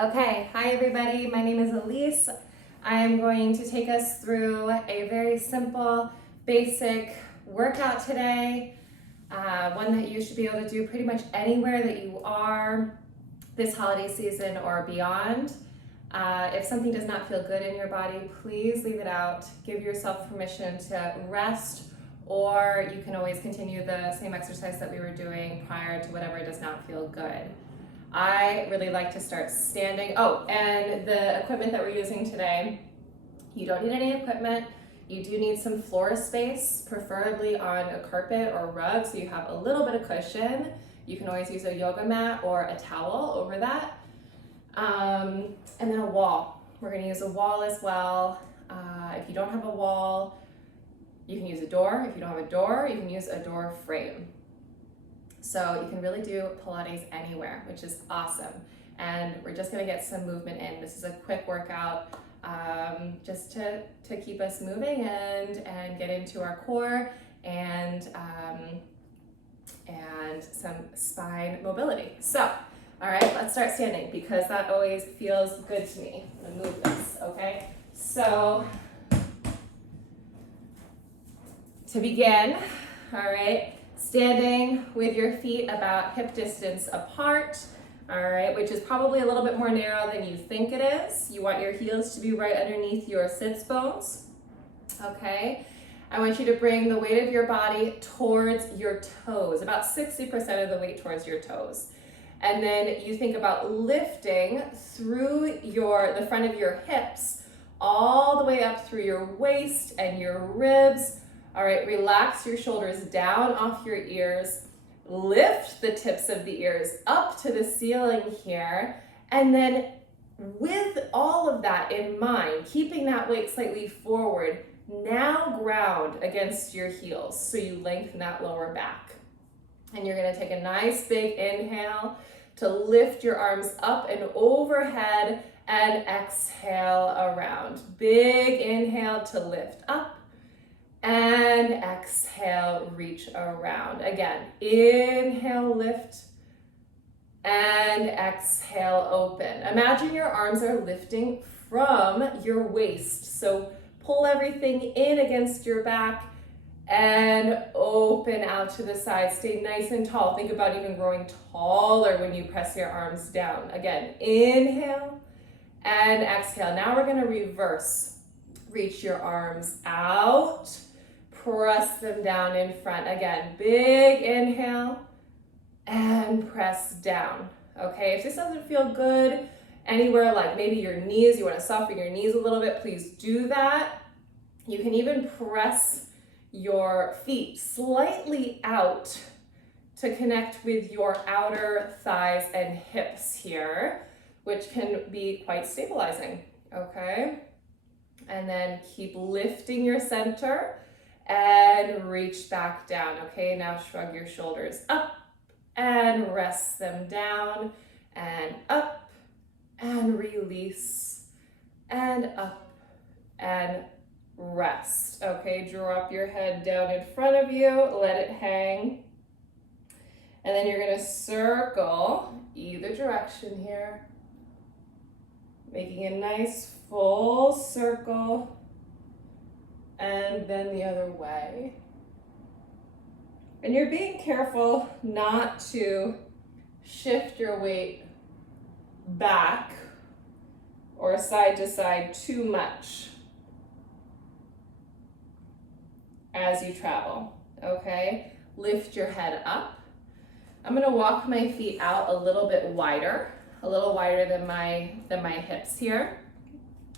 Okay, hi everybody, my name is Elise. I am going to take us through a very simple, basic workout today, one that you should be able to do pretty much anywhere that you are this holiday season or beyond. If something does not feel good in your body, please leave it out. Give yourself permission to rest, or you can always continue the same exercise that we were doing prior to whatever does not feel good. I really like to start standing. Oh, and the equipment that we're using today, you don't need any equipment. You do need some floor space, preferably on a carpet or rug, so you have a little bit of cushion. You can always use a yoga mat or a towel over that. And then a wall. We're going to use a wall as well. If you don't have a wall, you can use a door. If you don't have a door, you can use a door frame. So you can really do Pilates anywhere, which is awesome. And we're just gonna get some movement in. This is a quick workout just to keep us moving and get into our core and some spine mobility. So, all right, let's start standing because that always feels good to me. I'm gonna move this, okay? So, to begin, all right, standing with your feet about hip distance apart, all right, which is probably a little bit more narrow than you think it is. You want your heels to be right underneath your sits bones, okay? I want you to bring the weight of your body towards your toes, about 60% of the weight towards your toes. And then you think about lifting through the front of your hips, all the way up through your waist and your ribs. All right, relax your shoulders down off your ears, lift the tips of the ears up to the ceiling here, and then with all of that in mind, keeping that weight slightly forward, now ground against your heels so you lengthen that lower back. And you're gonna take a nice big inhale to lift your arms up and overhead and exhale around. Big inhale to lift up. And exhale, reach around. Again, inhale, lift, and exhale, open. Imagine your arms are lifting from your waist. So pull everything in against your back and open out to the side. Stay nice and tall. Think about even growing taller when you press your arms down. Again, inhale and exhale. Now we're gonna reverse. Reach your arms out. Press them down in front. Again, big inhale and press down. Okay, if this doesn't feel good anywhere, like maybe your knees, you want to soften your knees a little bit, please do that. You can even press your feet slightly out to connect with your outer thighs and hips here, which can be quite stabilizing. Okay, and then keep lifting your center and reach back down. Okay, now shrug your shoulders up and rest them down and up and release and up and rest. Okay, drop your head down in front of you, let it hang. And then you're gonna circle either direction here, making a nice full circle. And then the other way. And you're being careful not to shift your weight back or side to side too much as you travel, okay? Lift your head up. I'm gonna walk my feet out a little wider than my hips here.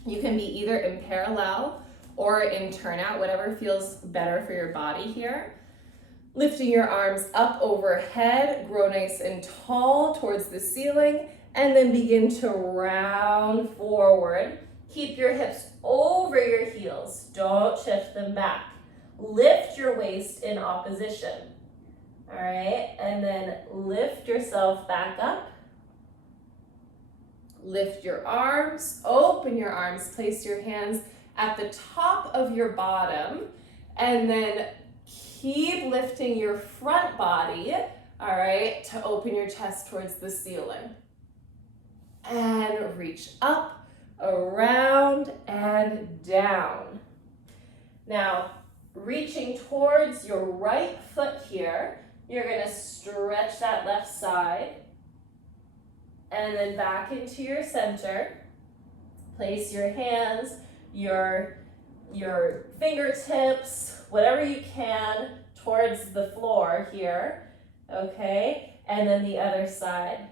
You can be either in parallel or in turnout, whatever feels better for your body here. Lifting your arms up overhead, grow nice and tall towards the ceiling, and then begin to round forward. Keep your hips over your heels, don't shift them back. Lift your waist in opposition, all right? And then lift yourself back up. Lift your arms, open your arms, place your hands at the top of your bottom, and then keep lifting your front body, all right, to open your chest towards the ceiling. and reach up, around, and down. Now, reaching towards your right foot here, you're going to stretch that left side and then back into your center. Place your hands, your fingertips, whatever you can towards the floor here, okay? And then the other side.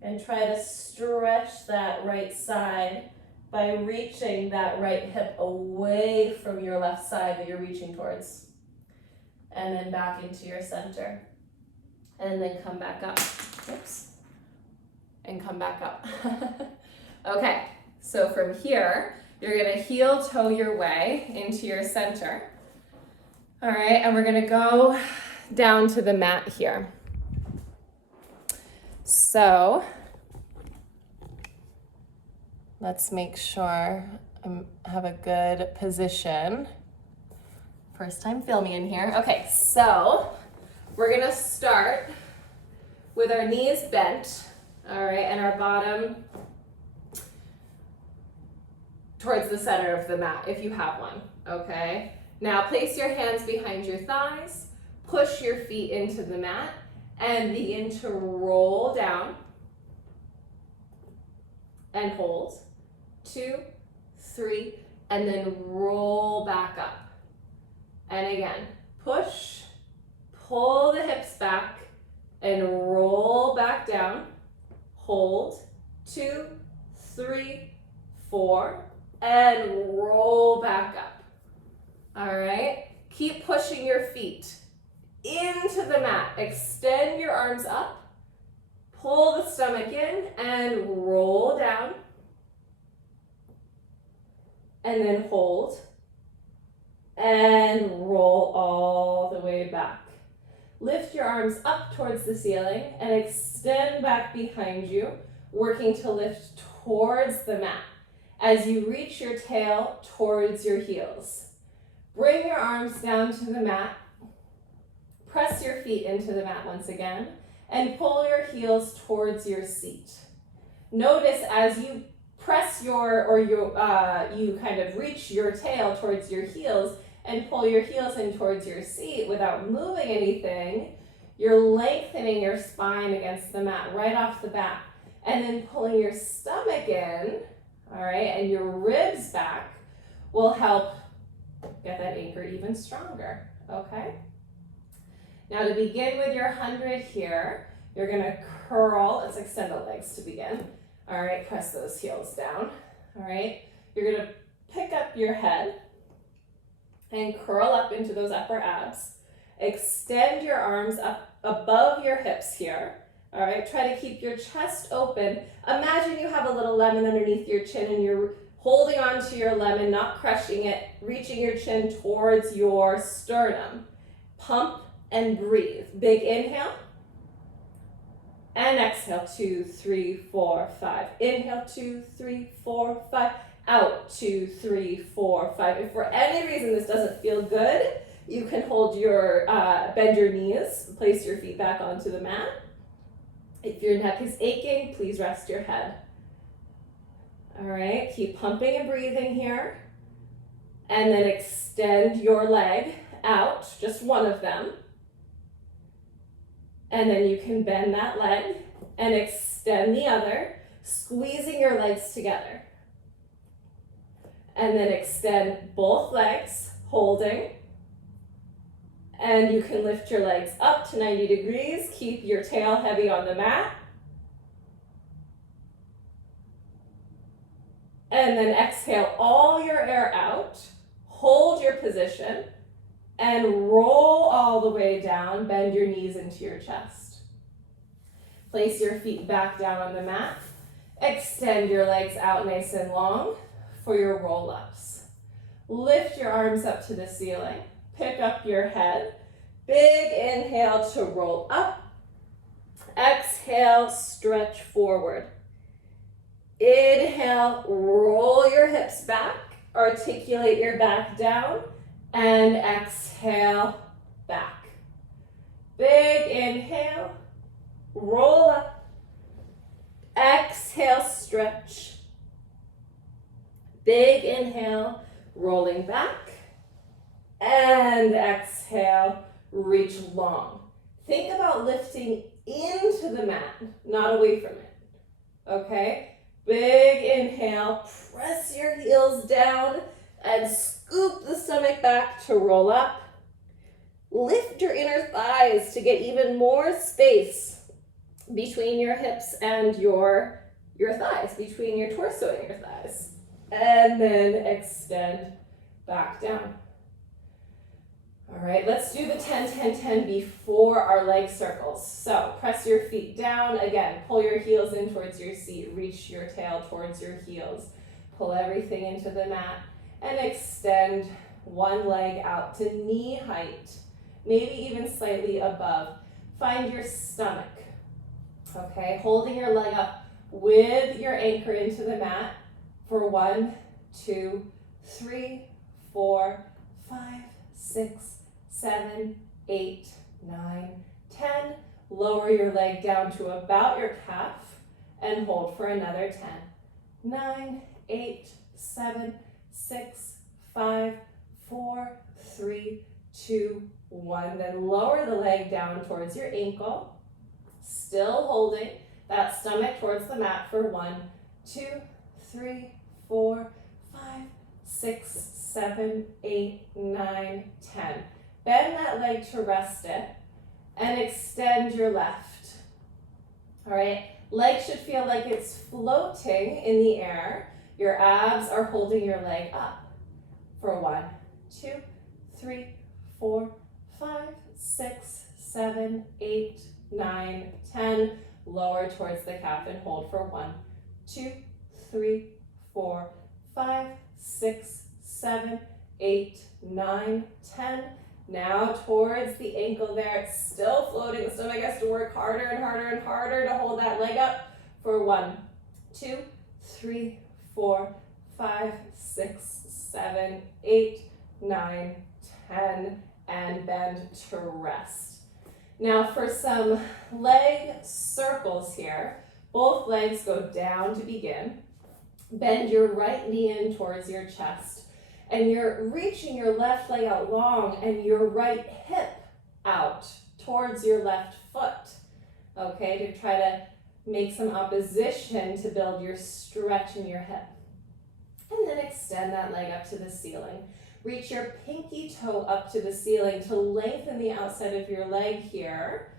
And try to stretch that right side by reaching that right hip away from your left side that you're reaching towards. And then back into your center. And then come back up. Oops. And come back up. Okay, so from here, you're gonna heel toe your way into your center. All right, and we're gonna go down to the mat here. So, let's make sure I have a good position. First time filming in here. Okay, so we're gonna start with our knees bent, all right, and our bottom towards the center of the mat, if you have one, okay? Now place your hands behind your thighs, push your feet into the mat, and begin to roll down and hold. 2, 3, and then roll back up. And again, push, pull the hips back, and roll back down. Hold. 2, 3, 4, and roll back up. All right? Keep pushing your feet into the mat. Extend your arms up. Pull the stomach in and roll down. And then hold. And roll all the way back. Lift your arms up towards the ceiling and extend back behind you, working to lift towards the mat as you reach your tail towards your heels. Bring your arms down to the mat. Press your feet into the mat once again and pull your heels towards your seat. Notice as you press you kind of reach your tail towards your heels and pull your heels in towards your seat without moving anything, you're lengthening your spine against the mat right off the bat. And then pulling your stomach in, all right, and your ribs back will help get that anchor even stronger, okay? Now to begin with your 100 here, you're gonna curl, let's extend the legs to begin. All right, press those heels down, all right? You're gonna pick up your head and curl up into those upper abs. Extend your arms up above your hips here. All right, try to keep your chest open. Imagine you have a little lemon underneath your chin and you're holding on to your lemon, not crushing it, reaching your chin towards your sternum. Pump and breathe. Big inhale. And exhale, 2, 3, 4, 5. Inhale, 2, 3, 4, 5. Out, 2, 3, 4, 5. If for any reason this doesn't feel good, you can hold your, bend your knees, place your feet back onto the mat. If your neck is aching, please rest your head. All right, keep pumping and breathing here. And then extend your leg out, just one of them. And then you can bend that leg and extend the other, squeezing your legs together. And then extend both legs, holding. And you can lift your legs up to 90 degrees. Keep your tail heavy on the mat. And then exhale all your air out. Hold your position and roll all the way down. Bend your knees into your chest. Place your feet back down on the mat. Extend your legs out nice and long for your roll-ups. Lift your arms up to the ceiling. Pick up your head. Big inhale to roll up. Exhale, stretch forward. Inhale, roll your hips back. Articulate your back down. And exhale, back. Big inhale, roll up. exhale, stretch. Big inhale, rolling back. And exhale, reach long. Think about lifting into the mat, not away from it. Okay? Big inhale, press your heels down and scoop the stomach back to roll up. Lift your inner thighs to get even more space between your hips and your thighs, between your torso and your thighs. And then extend back down. All right, let's do the 10, 10, 10 before our leg circles. So press your feet down. Again, pull your heels in towards your seat. Reach your tail towards your heels. Pull everything into the mat and extend one leg out to knee height, maybe even slightly above. Find your stomach, okay? Holding your leg up with your anchor into the mat for 1, 2, 3, 4, 5, 6, 7, 8, 9, 10. Lower your leg down to about your calf and hold for another 10. 9, 8, 7, 6, 5, 4, 3, 2, 1. Then lower the leg down towards your ankle. Still holding that stomach towards the mat for 1, 2, 3, 4, 5, 6, 7, 8, 9, 10. Bend that leg to rest it and extend your left. All right, leg should feel like it's floating in the air. Your abs are holding your leg up for 1, 2, 3, 4, 5, 6, 7, 8, 9, 10. Lower towards the calf and hold for 1, 2, 3, 4, 5, 6, 7, 8, 9, 10. Now towards the ankle there, it's still floating. The stomach has to work harder and harder and harder to hold that leg up for 1, 2, 3, 4, 5, 6, 7, 8, 9, 10, and bend to rest. Now for some leg circles here, both legs go down to begin. Bend your right knee in towards your chest. And you're reaching your left leg out long and your right hip out towards your left foot, okay, to try to make some opposition to build your stretch in your hip. And then extend that leg up to the ceiling. Reach your pinky toe up to the ceiling to lengthen the outside of your leg here,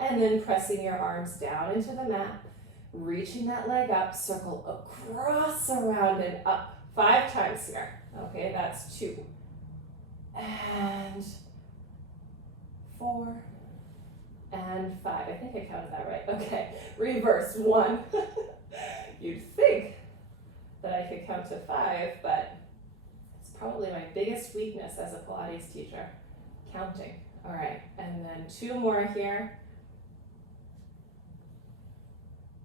and then pressing your arms down into the mat, reaching that leg up, circle across, around, and up 5 times here. Okay, that's 2. And 4. And 5. I think I counted that right. Okay, reverse 1. You'd think that I could count to 5, but it's probably my biggest weakness as a Pilates teacher, counting. All right, and then 2 more here.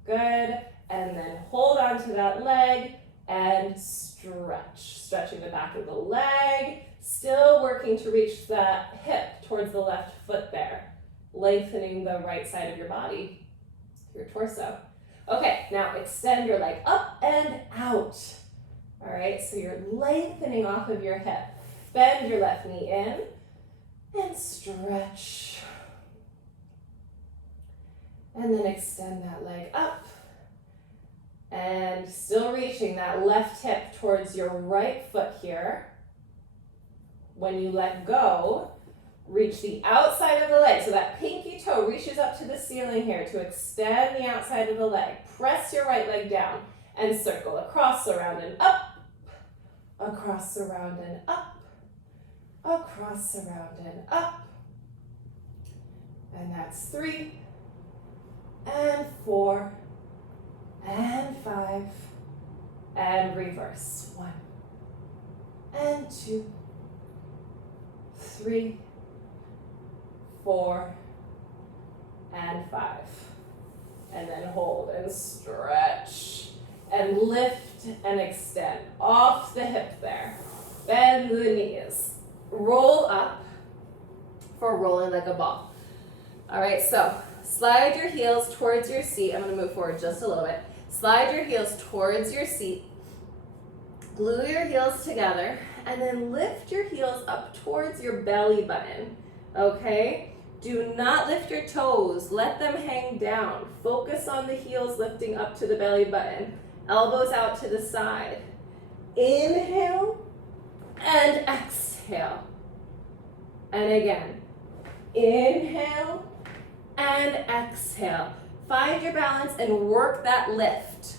Good, and then hold on to that leg and stretch. Stretching the back of the leg, still working to reach that hip towards the left foot there, lengthening the right side of your body, your torso. Okay, now extend your leg up and out. All right, so you're lengthening off of your hip. Bend your left knee in and stretch. And then extend that leg up. And still reaching that left hip towards your right foot here. When you let go, reach the outside of the leg. So that pinky toe reaches up to the ceiling here to extend the outside of the leg. Press your right leg down and circle across, around, and up. Across, around, and up. Across, around, and up. And that's 3 and 4 and 5 and reverse. 1 and 2, 3, 4 and 5. And then hold and stretch and lift and extend off the hip there. Bend the knees. Roll up for rolling like a ball. All right, so slide your heels towards your seat. I'm going to move forward just a little bit. Slide your heels towards your seat. Glue your heels together and then lift your heels up towards your belly button, okay? Do not lift your toes, let them hang down. Focus on the heels lifting up to the belly button. Elbows out to the side. Inhale and exhale. And again, inhale and exhale. Find your balance and work that lift.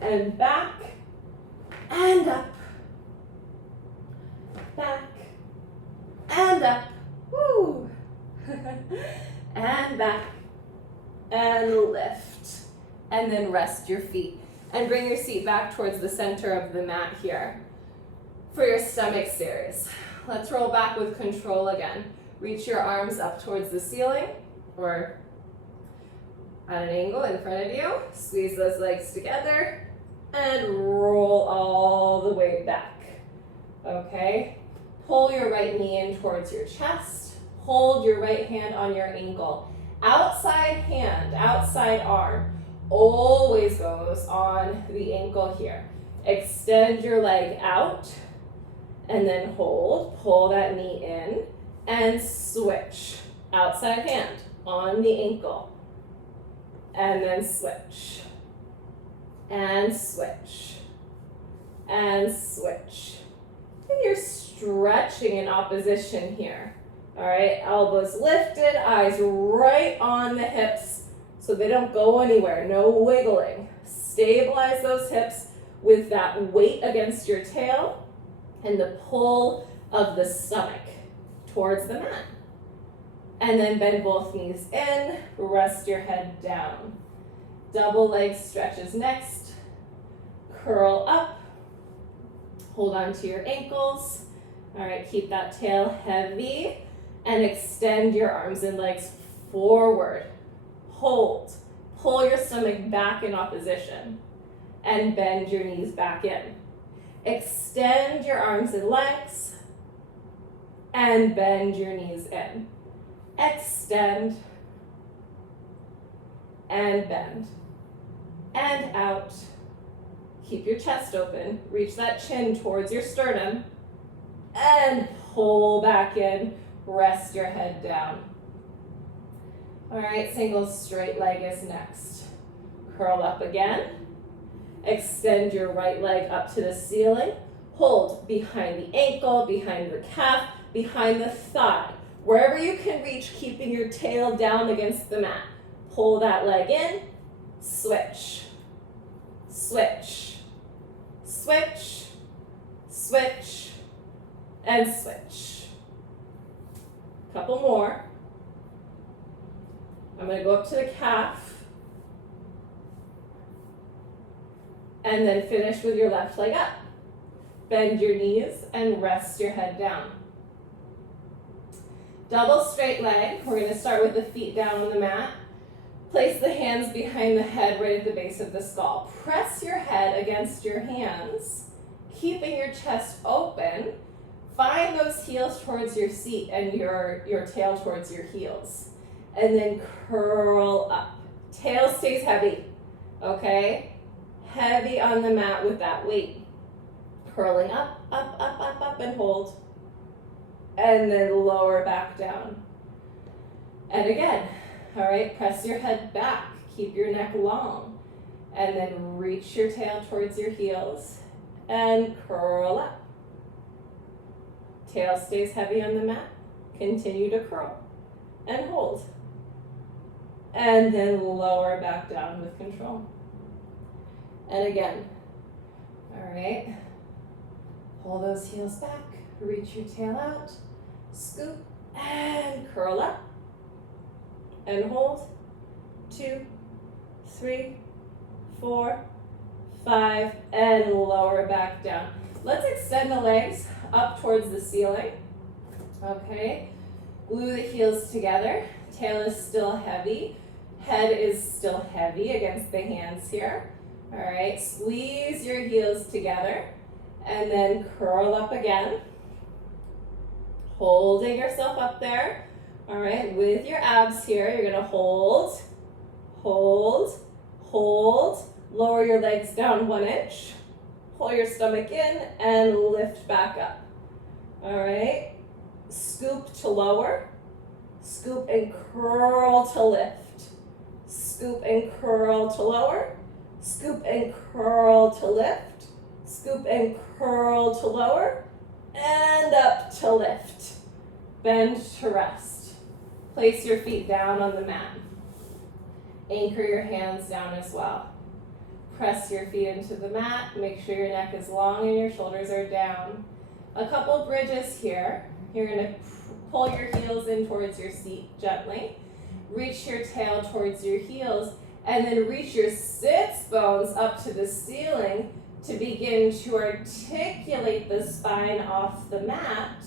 And back and up. Back and up. Woo. And back and lift. And then rest your feet. And bring your seat back towards the center of the mat here for your stomach series. Let's roll back with control again. Reach your arms up towards the ceiling or at an angle in front of you. Squeeze those legs together and roll all the way back. Okay? Pull your right knee in towards your chest. Hold your right hand on your ankle. Outside hand, outside arm always goes on the ankle here. Extend your leg out and then hold. Pull that knee in and switch. Outside hand on the ankle. And then switch. And switch. And switch. And you're stretching in opposition here. All right, elbows lifted, eyes right on the hips so they don't go anywhere, no wiggling. Stabilize those hips with that weight against your tail and the pull of the stomach towards the mat. And then bend both knees in, rest your head down. Double leg stretches next. Curl up, hold on to your ankles. All right, keep that tail heavy. And extend your arms and legs forward. Hold. Pull your stomach back in opposition. And bend your knees back in. Extend your arms and legs. And bend your knees in. Extend. And bend. And out. Keep your chest open. Reach that chin towards your sternum. And pull back in. Rest your head down. All right, single straight leg is next. Curl up again. Extend your right leg up to the ceiling. Hold behind the ankle, behind the calf, behind the thigh. Wherever you can reach, keeping your tail down against the mat. Pull that leg in. Switch. Switch. Switch. Switch. And switch. Couple more. I'm going to go up to the calf. And then finish with your left leg up. Bend your knees and rest your head down. Double straight leg. We're going to start with the feet down on the mat. Place the hands behind the head right at the base of the skull. Press your head against your hands, keeping your chest open. Find those heels towards your seat and your tail towards your heels. And then curl up. Tail stays heavy, okay? Heavy on the mat with that weight. Curling up, up, up, up, up, and hold. And then lower back down. And again, all right, press your head back. Keep your neck long. And then reach your tail towards your heels and curl up. Tail stays heavy on the mat. Continue to curl and hold. And then lower back down with control. And again, all right. Pull those heels back. Reach your tail out. Scoop and curl up. And hold. 2, 3, 4, 5, and lower back down. Let's extend the legs up towards the ceiling. Okay. Glue the heels together. Tail is still heavy. Head is still heavy against the hands here. All right. Squeeze your heels together and then curl up again. Holding yourself up there. All right. With your abs here, you're going to hold, hold, hold, Lower your legs down 1 inch. Pull your stomach in and lift back up. All right. Scoop to lower. Scoop and curl to lift. Scoop and curl to lower. Scoop and curl to lift. Scoop and curl to lower. And up to lift. Bend to rest. Place your feet down on the mat. Anchor your hands down as well. Press your feet into the mat. Make sure your neck is long and your shoulders are down. A couple bridges here. You're going to pull your heels in towards your seat gently. Reach your tail towards your heels. And then reach your sits bones up to the ceiling to begin to articulate the spine off the mat.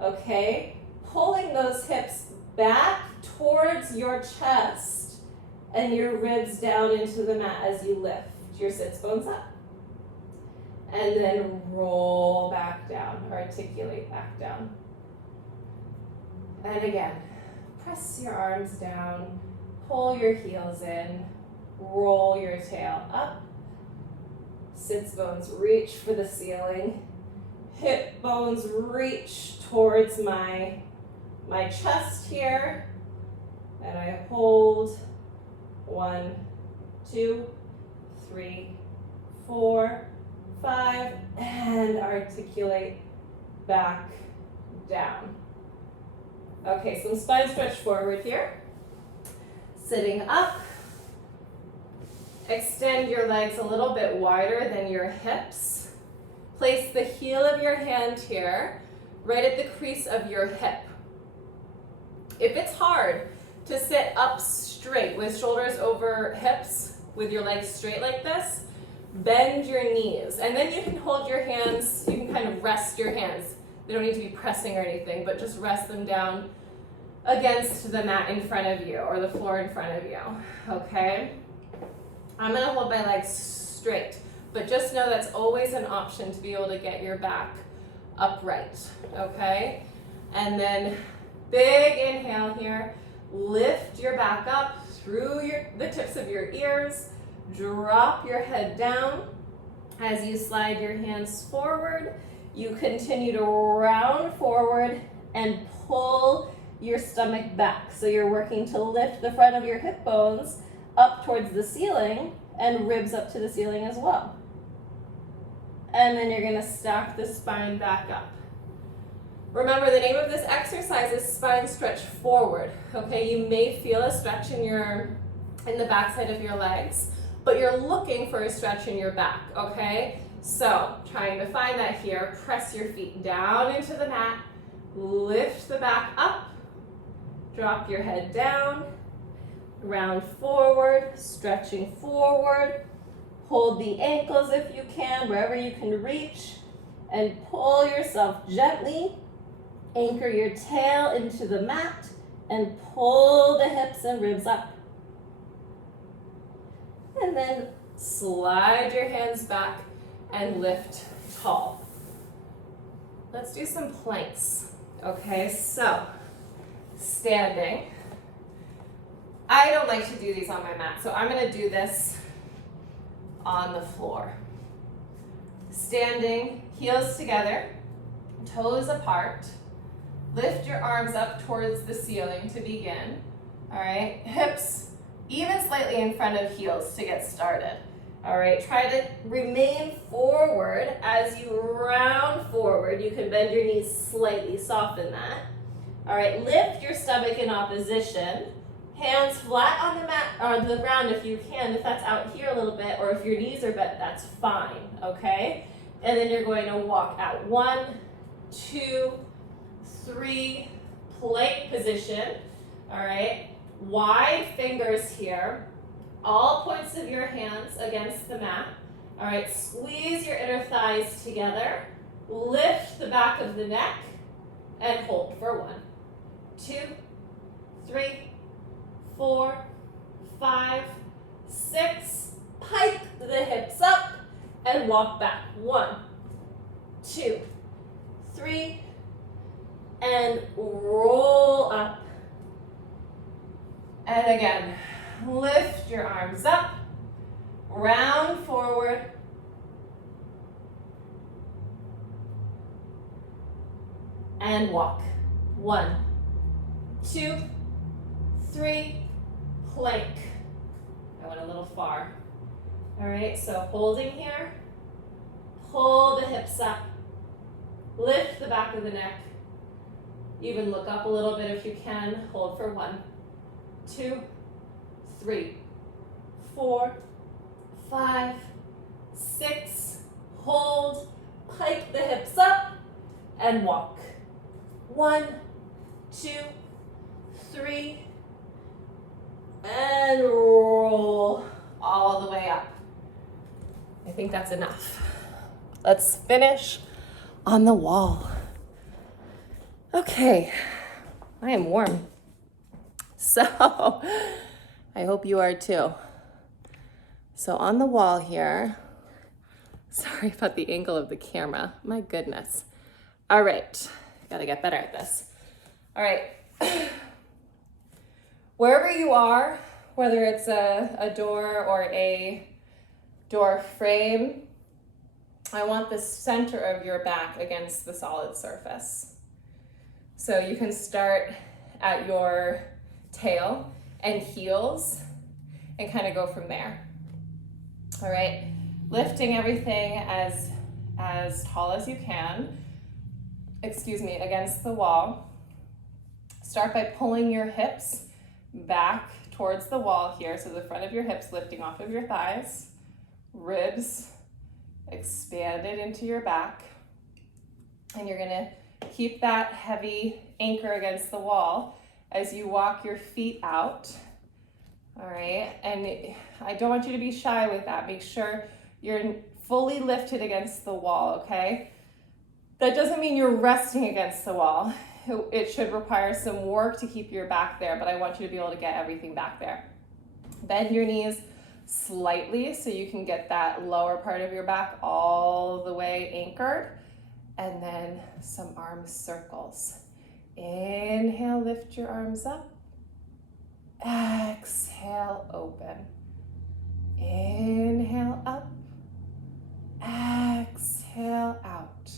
Okay? Pulling those hips back towards your chest and your ribs down into the mat as you lift your sits bones up. And then roll back down, articulate back down. And again, press your arms down, pull your heels in, roll your tail up. Sits bones reach for the ceiling. Hip bones reach towards my chest here. And I hold 1, 2, 3, 4, 5, and articulate back down. Okay, some spine stretch forward here. Sitting up. Extend your legs a little bit wider than your hips. Place the heel of your hand here, right at the crease of your hip. If it's hard to sit up straight with shoulders over hips, with your legs straight like this, bend your knees. And then you can hold your hands, you can kind of rest your hands. They don't need to be pressing or anything, but just rest them down against the mat in front of you or the floor in front of you, okay? I'm gonna hold my legs straight, but just know that's always an option to be able to get your back upright, okay? And then big inhale here. Lift your back up through the tips of your ears. Drop your head down. As you slide your hands forward, you continue to round forward and pull your stomach back. So you're working to lift the front of your hip bones up towards the ceiling and ribs up to the ceiling as well. And then you're going to stack the spine back up. Remember, the name of this exercise is spine stretch forward. Okay, you may feel a stretch in the backside of your legs, but you're looking for a stretch in your back, okay? So, trying to find that here, press your feet down into the mat, lift the back up, drop your head down, round forward, stretching forward, hold the ankles if you can, wherever you can reach, and pull yourself gently. Anchor your tail into the mat and pull the hips and ribs up. And then slide your hands back and lift tall. Let's do some planks. Okay, so standing. I don't like to do these on my mat, so I'm going to do this on the floor. Standing, heels together, toes apart. Lift your arms up towards the ceiling to begin. All right, hips even slightly in front of heels to get started. All right, try to remain forward as you round forward. You can bend your knees slightly, soften that. All right, lift your stomach in opposition. Hands flat on the mat, on the ground if you can. If that's out here a little bit, or if your knees are bent, that's fine, okay? And then you're going to walk out. 1, 2, 3, plank position, all right? Wide fingers here. All points of your hands against the mat. All right, squeeze your inner thighs together. Lift the back of the neck and hold for 1, 2, 3, 4, 5, 6. Pike the hips up and walk back. 1, 2, 3, and roll up. And again, lift your arms up, round forward, and walk. 1, 2, 3, plank. I went a little far. All right, so holding here, pull the hips up, lift the back of the neck, even look up a little bit if you can, hold for 1, 2, 3, 4, 5, 6, hold, pike the hips up, and walk. 1, 2, 3, and roll all the way up. I think that's enough. Let's finish on the wall. Okay, I am warm. So I hope you are too. So on the wall here, sorry about the angle of the camera, my goodness. All right, gotta get better at this. All right, wherever you are, whether it's a door or a door frame, I want the center of your back against the solid surface. So you can start at your tail and heels and kind of go from there. All right, lifting everything as tall as you can, against the wall. Start by pulling your hips back towards the wall here, so the front of your hips lifting off of your thighs, ribs expanded into your back, and you're gonna keep that heavy anchor against the wall as you walk your feet out. All right, and I don't want you to be shy with that. Make sure you're fully lifted against the wall, okay? That doesn't mean you're resting against the wall. It should require some work to keep your back there, but I want you to be able to get everything back there. Bend your knees slightly so you can get that lower part of your back all the way anchored, and then some arm circles. Inhale, lift your arms up. Exhale, open. Inhale up. Exhale out.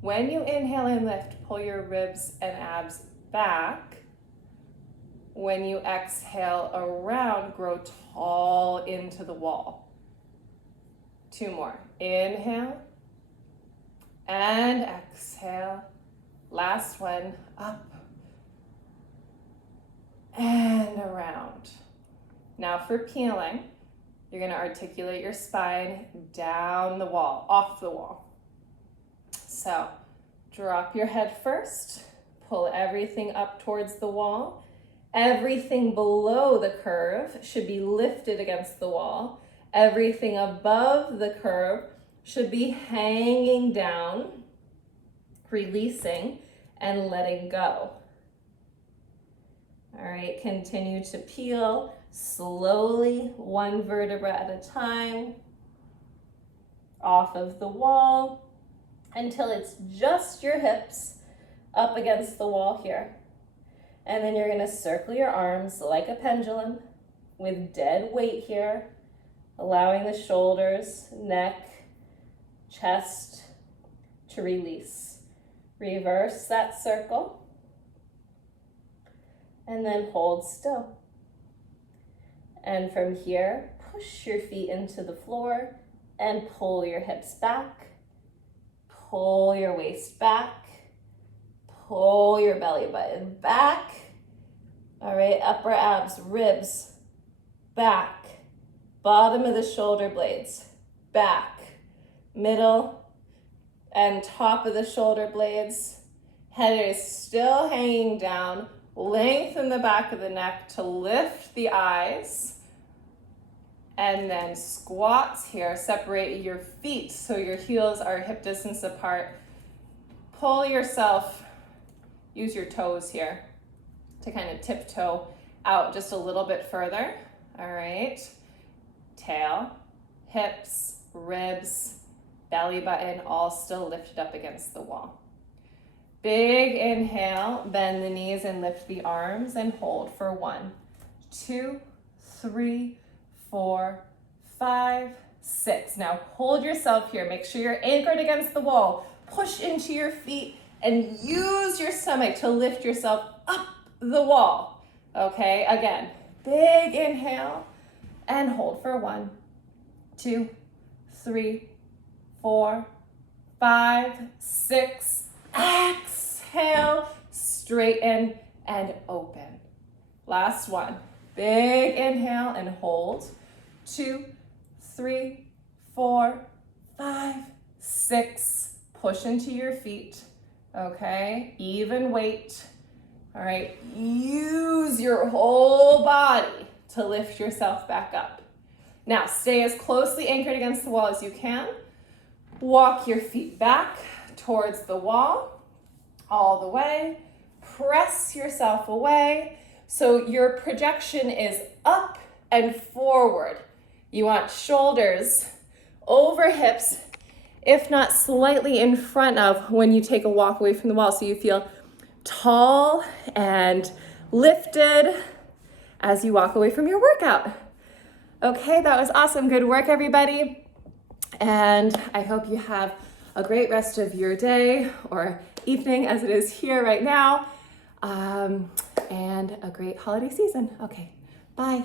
When you inhale and lift, pull your ribs and abs back. When you exhale around, grow tall into the wall. 2 more. Inhale and exhale. Last one, up and around. Now for peeling, you're gonna articulate your spine down the wall, off the wall. So drop your head first, pull everything up towards the wall. Everything below the curve should be lifted against the wall. Everything above the curve should be hanging down, releasing and letting go. All right, continue to peel slowly, 1 vertebra at a time, off of the wall until it's just your hips up against the wall here. And then you're gonna circle your arms like a pendulum with dead weight here, allowing the shoulders, neck, chest to release. Reverse that circle and then hold still. And from here, push your feet into the floor and pull your hips back, pull your waist back, pull your belly button back. All right, upper abs, ribs, back, bottom of the shoulder blades, back, middle, and top of the shoulder blades. Head is still hanging down. Lengthen the back of the neck to lift the eyes. And then squats here. Separate your feet so your heels are hip distance apart. Pull yourself, use your toes here to kind of tiptoe out just a little bit further. All right. Tail, hips, ribs, belly button, all still lifted up against the wall. Big inhale, bend the knees and lift the arms and hold for 1, 2, 3, 4, 5, 6. Now hold yourself here. Make sure you're anchored against the wall. Push into your feet and use your stomach to lift yourself up the wall. Okay, again, big inhale and hold for 1, 2, 3, 4, 5, 6. Exhale, straighten and open. Last one. Big inhale and hold. 2, 3, 4, 5, 6. Push into your feet. Okay, even weight. All right, use your whole body to lift yourself back up. Now, stay as closely anchored against the wall as you can. Walk your feet back towards the wall, all the way. Press yourself away so your projection is up and forward. You want shoulders over hips, if not slightly in front of when you take a walk away from the wall, so you feel tall and lifted as you walk away from your workout. Okay, that was awesome. Good work, everybody. And I hope you have a great rest of your day or evening as it is here right now, and a great holiday season. Okay, bye.